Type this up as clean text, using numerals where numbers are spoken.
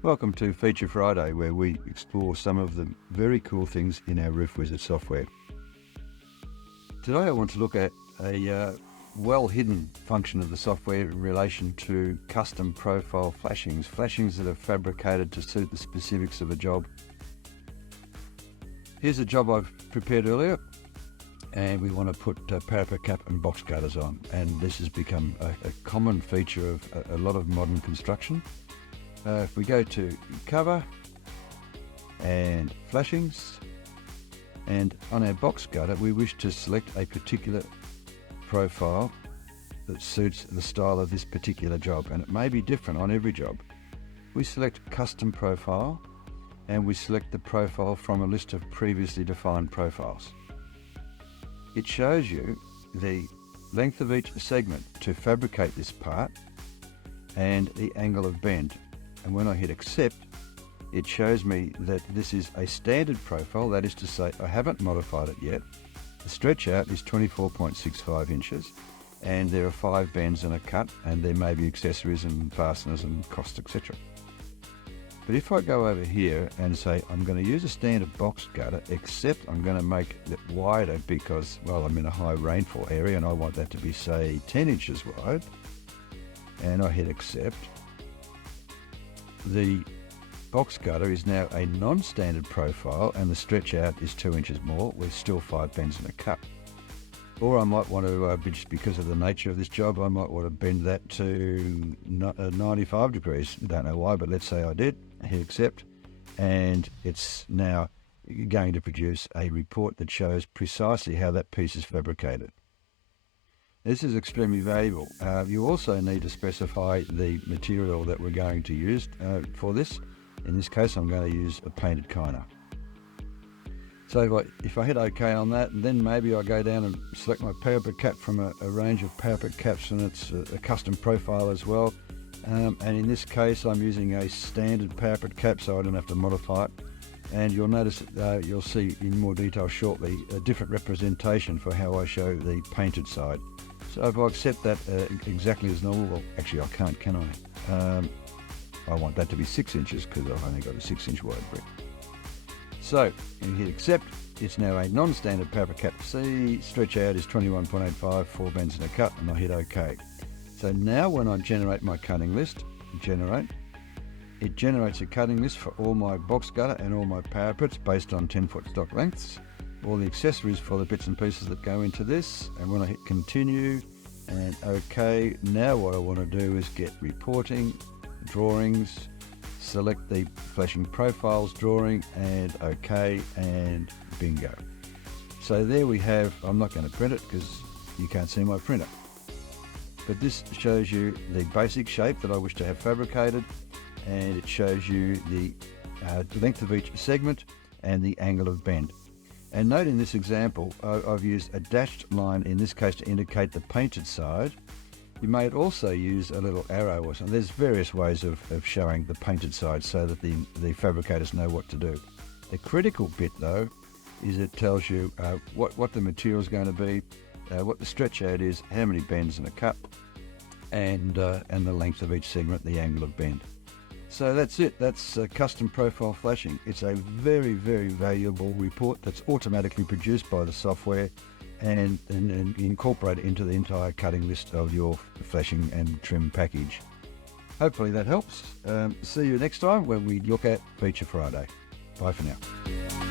Welcome to Feature Friday, where we explore some of the very cool things in our Roof Wizard software. Today I want to look at a well-hidden function of the software in relation to custom profile flashings that are fabricated to suit the specifics of a job. Here's a job I've prepared earlier, and we want to put parapet cap and box gutters on, and this has become a common feature of a lot of modern construction. If we go to cover and flashings, and on our box gutter we wish to select a particular profile that suits the style of this particular job, and it may be different on every job. We select custom profile and we select the profile from a list of previously defined profiles. It shows you the length of each segment to fabricate this part and the angle of bend. And when I hit accept, it shows me that this is a standard profile, that is to say I haven't modified it yet. The stretch out is 24.65 inches and there are 5 bends and a cut, and there may be accessories and fasteners and cost, etc. But if I go over here and say I'm going to use a standard box gutter, except I'm going to make it wider because, well, I'm in a high rainfall area and I want that to be, say, 10 inches wide, and I hit accept, the box gutter is now a non-standard profile and the stretch out is 2 inches more with still 5 bends and a cut. Or I might want to, just because of the nature of this job, I might want to bend that to 95 degrees. I don't know why, but let's say I did. Hit accept, and it's now going to produce a report that shows precisely how that piece is fabricated. This is extremely valuable. You also need to specify the material that we're going to use for this. In this case, I'm going to use a painted Kiner. So if I hit OK on that, and then maybe I go down and select my parapet cap from a range of parapet caps, and it's a custom profile as well. And in this case, I'm using a standard parapet cap, so I don't have to modify it. And you'll notice, you'll see in more detail shortly, a different representation for how I show the painted side. So if I accept that exactly as normal, well, actually I can't, can I? I want that to be 6 inches because I've only got a 6-inch wide brick. So, you hit accept, it's now a non-standard parapet cap C, stretch out is 21.85, 4 bends and a cut, and I hit OK. So now when I generate my cutting list, it generates a cutting list for all my box gutter and all my parapets based on 10-foot stock lengths, all the accessories for the bits and pieces that go into this, and when I hit continue and OK, now what I want to do is get reporting, drawings, select the flashing profiles drawing, and OK, and bingo. So there we have, I'm not going to print it because you can't see my printer, but this shows you the basic shape that I wish to have fabricated, and it shows you the length of each segment and the angle of bend. And note in this example, I've used a dashed line in this case to indicate the painted side. You may also use a little arrow or something. There's various ways of showing the painted side so that the fabricators know what to do. The critical bit though is it tells you what the material is going to be, what the stretch out is, how many bends and a cut, and the length of each segment, the angle of bend. So that's it. That's custom profile flashing. It's a very, very valuable report that's automatically produced by the software and incorporate it into the entire cutting list of your flashing and trim package. Hopefully that helps. See you next time when we look at Feature Friday. Bye for now.